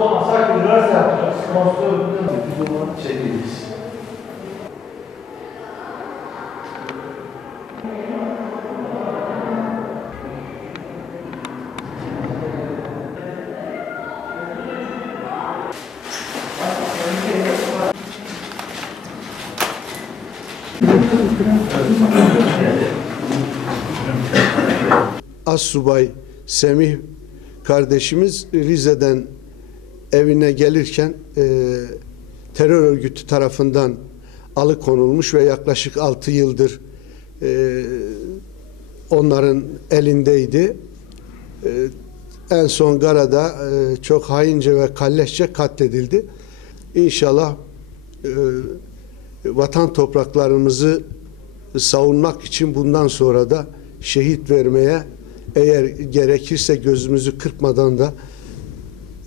varsa yapacağız. Sponsor biz o zaman çekeceğiz. Assubay Semih kardeşimiz Rize'den evine gelirken e, terör örgütü tarafından alıkonulmuş ve yaklaşık 6 yıldır e, onların elindeydi. E, en son Gara'da e, çok haince ve kalleşçe katledildi. İnşallah e, vatan topraklarımızı savunmak için bundan sonra da şehit vermeye eğer gerekirse gözümüzü kırpmadan da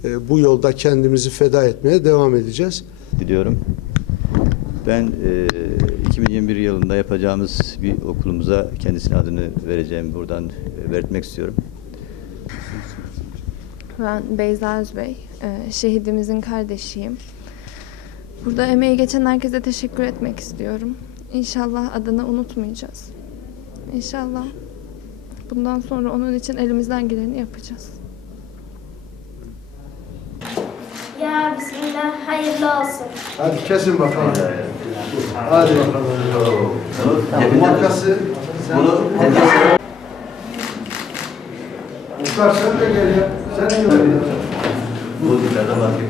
e, bu yolda kendimizi feda etmeye devam edeceğiz. diliyorum. Ben e, 2021 yılında yapacağımız bir okulumuza kendisinin adını vereceğim buradan e, belirtmek istiyorum. Ben Beyza Özbey, e, şehidimizin kardeşiyim. Burada emeği geçen herkese teşekkür etmek istiyorum. İnşallah adını unutmayacağız. İnşallah bundan sonra onun için elimizden geleni yapacağız. Ya Bismillah hayırlı olsun. Hadi kesin bakalım. Hadi bakalım. Bu makası sen... Muhtar sen de gel ya. Sen de gel. Bu dışarıda market